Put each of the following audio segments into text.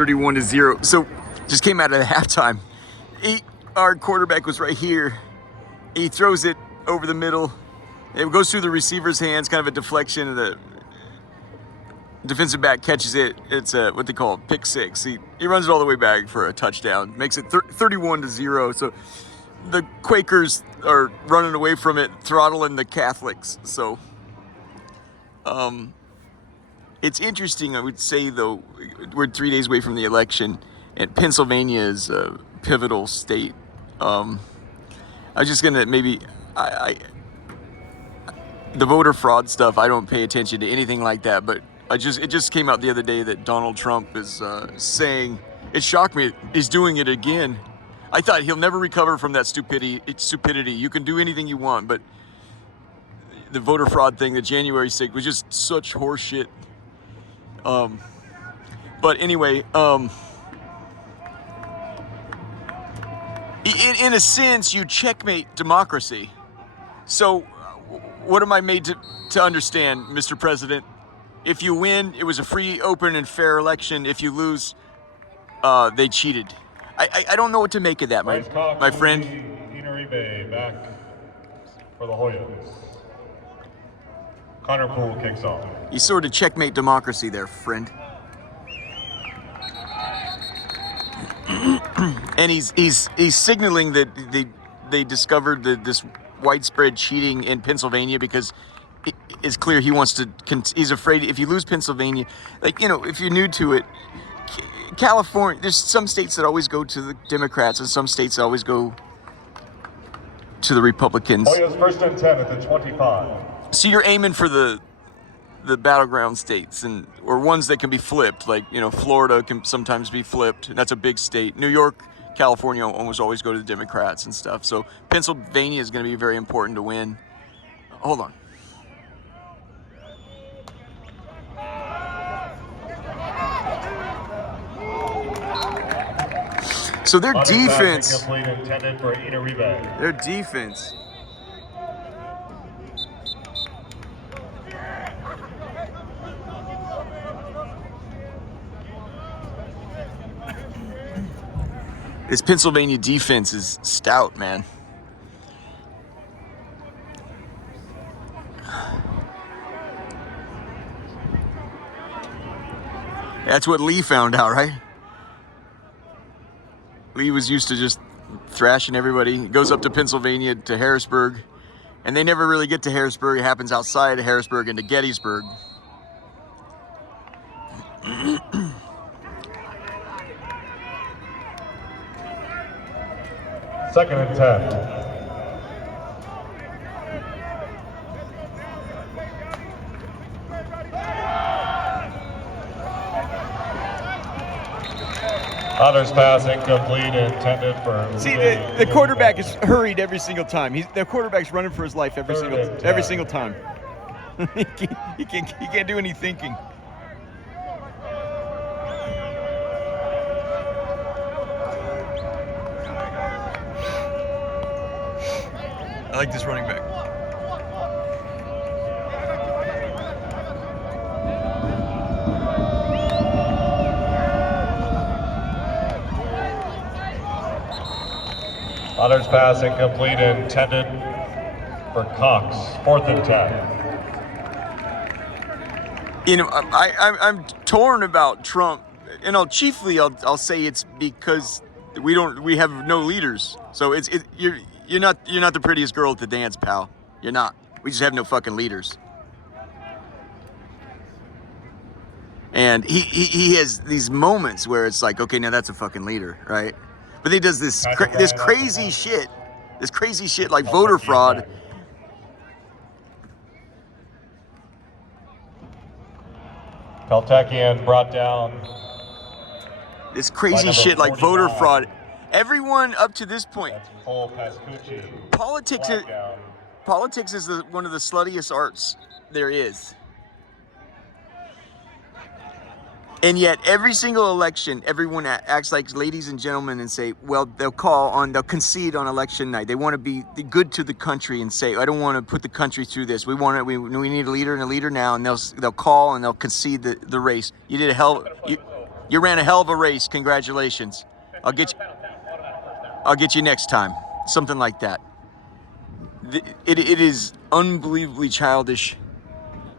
31-0. So just came out of the halftime. Our quarterback was right here. He throws it over the middle. It goes through the receiver's hands, kind of a deflection, and the defensive back catches it. It's what they call a pick six. He runs it all the way back for a touchdown. Makes it 31-0. So the Quakers are running away from it, throttling the Catholics. So it's interesting, I would say, though, we're 3 days away from the election, and Pennsylvania is a pivotal state. I was just gonna the voter fraud stuff, I don't pay attention to anything like that, but it just came out the other day that Donald Trump is saying, it shocked me, he's doing it again. I thought he'll never recover from that stupidity. You can do anything you want, but the voter fraud thing, the January 6th, was just such horse shit. But anyway, in a sense, you checkmate democracy. So what am I made to understand, Mr. President? If you win, it was a free, open, and fair election. If you lose, they cheated. I don't know what to make of that, my friend. Iniuribe back for the Hoyas. Connor Poole kicks off. You sort of checkmate democracy there, friend. And he's signaling that they discovered this widespread cheating in Pennsylvania because it's clear he wants to. He's afraid if you lose Pennsylvania, if you're new to it, California. There's some states that always go to the Democrats, and some states that always go to the Republicans. Hoyas first and 10 at the 25. So you're aiming for the battleground states or ones that can be flipped, like Florida can sometimes be flipped. That's a big state. New York, California almost always go to the Democrats and stuff. So Pennsylvania is going to be very important to win. Hold on. So their defense. Their defense. This Pennsylvania defense is stout, man. That's what Lee found out, right? Lee was used to just thrashing everybody. He goes up to Pennsylvania, to Harrisburg, and they never really get to Harrisburg. It happens outside of Harrisburg into Gettysburg. Second and 10. Hunter's pass incomplete, intended for. See, the quarterback is hurried every single time. The quarterback's running for his life every single time. he can't do any thinking. I like this running back. Hunter's pass incomplete, intended for Cox. Fourth and 10. I'm torn about Trump, and I'll say it's because we have no leaders. So you're not the prettiest girl at the dance, pal. You're not. We just have no fucking leaders. And he has these moments where it's like, okay, now that's a fucking leader, right? But he does this crazy shit like voter fraud. Peltekian brought down. This crazy shit like voter fraud. Everyone up to this point, politics is one of the sluttiest arts there is. And yet, every single election, everyone acts like ladies and gentlemen and say, well, they'll concede on election night. They want to be good to the country and say, I don't want to put the country through this. We need a leader and a leader now, and they'll call and they'll concede the race. You did a hell. You ran a hell of a race. Congratulations. I'll get you next time. Something like that. It is unbelievably childish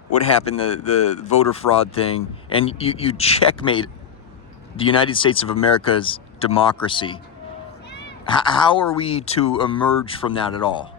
what happened, the voter fraud thing, and you checkmate the United States of America's democracy. How are we to emerge from that at all?